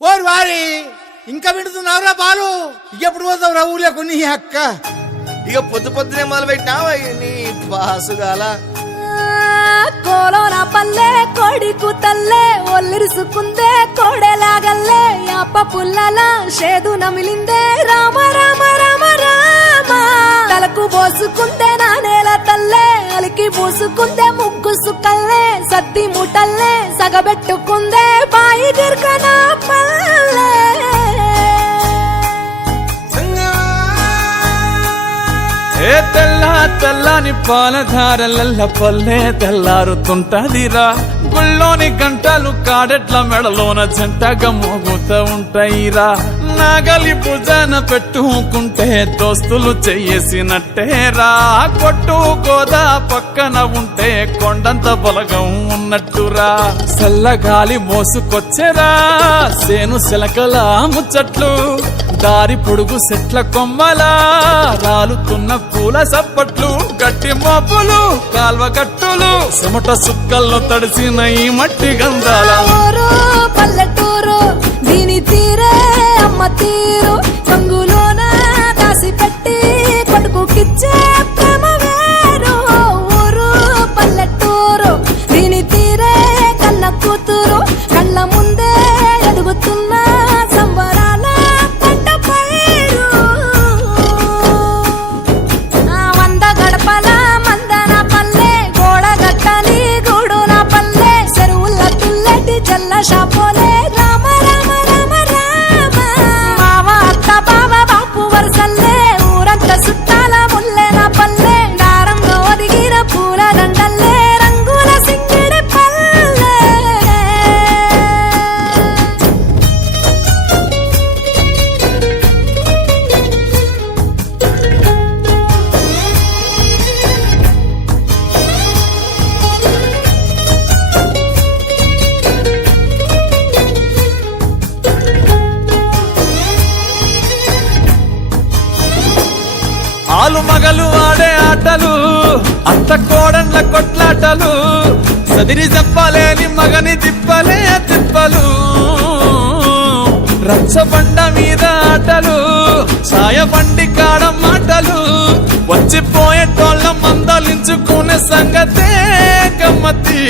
ఓరు వారి ఇంకా వింటున్నావురా బాలు, ఎప్పుడు పోతావురా ఊర్లో కొన్ని అక్క? ఇక పొద్దునే మొదలు పెట్టినావా నీ బాసుగాల? కోలోన పల్లె కోడి కూతల్లే ఒల్లిరుసుకుందే కోడెలాగల్లే యాప పుల్లల షేదు నమిలిందే రామ రామ రామ రామ తలకు పోసుకుందే నా నేల తల్లే అలికి పూసుకుందే ముగ్గు సుక్కల్లే సద్ది ముటల్లే సగబెట్టుకుందే బాయి గిర్కన పల్లె. ఏ తెల్ల తెల్లని పాలధారలల్ల పల్లె తెల్లారుతుంటదిరా, గుళ్ళోని గంటలు కాడెట్ల మెడలోన జంటగా మోగుతూ ఉంటాయిరా. నాగలి భుజాన పెట్టుకుంటే దోస్తులు చెయ్యేసినట్టేరా, కొట్టు గోదా పక్కన ఉంటే కొండంత బలగం ఉన్నట్టురా. చల్లగాలి మోసుకొచ్చెరా సేను శిలకల ముచ్చట్లు, దారి పొడుగు చెట్ల కొమ్మలా రాలుతున్న పూల సప్పట్లు, గట్టి మోపులు కాల్వ గట్టులు చెమట సుక్కల్లో తడిసిన ఈ మట్టి గంధాల. పల్లెటూరు దీని తీరే అమ్మ తీరు, కంగులోన దాసి పెట్టి కొడుకుకిచ్చే ప్రేమ వేరు. ఊరు పల్లెటూరు దీని తీరే కన్న కూతురు, కళ్ళ ముందే ఎదుగుతున్న సంబరాల పంట పైరు. వంద గడపల మందన పల్లె గోడ గట్టని గూడున పల్లె, చెరువుల తుల్లటి జల్ల షాపోలే రామ రామ రామ రామ. మావ అత్త బావ బాపు వరసల్లే ఊరంత సుట్టాల ముల్లెన పల్లె, దారంలో ఒదిగిన పూల దండల్లే రంగుల సింగిడి పల్లె. ఆలు మగలు ఆడే ఆటలు, అత్త కోడన్ల కొట్లాటలు, సదిరి చెప్పలేని మగని తిప్పలే తిప్పలు. రచ్చబండ మీద ఆటలు, సాయబండి కాడ మాటలు, వచ్చిపోయేటోళ్ళ మందలించుకునే సంగతే గమ్మతి.